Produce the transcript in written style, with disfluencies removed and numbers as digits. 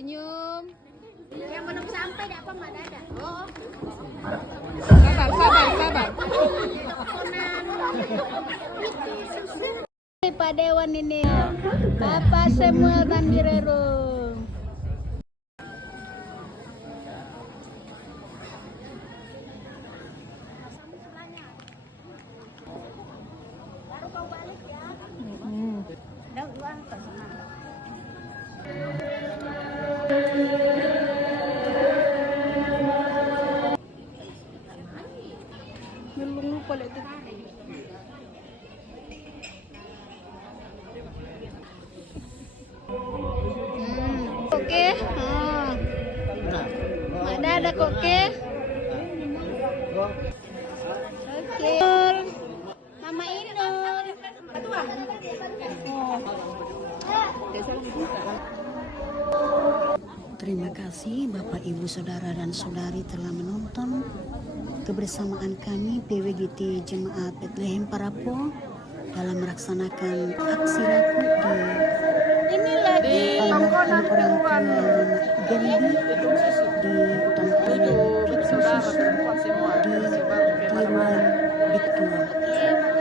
senyum. Yang belum sampai dah apa nggak ada. Oh. Sabar. Pak Dewan ini, Bapak Samuel Tandirero. Baru kau balik ya. Dah uang sana. Lupa itu. Oke. Ada koke. Oke. Mama Inul. Terima kasih Bapak, Ibu, Saudara, dan Saudari telah menonton kebersamaan kami PWGT Jemaat Bethlehem Parapo dalam melaksanakan aksi laku Ini lagi tongkonan perempuan Gembi di Tongkonan saudara perempuan semua di Taiwan Victoria.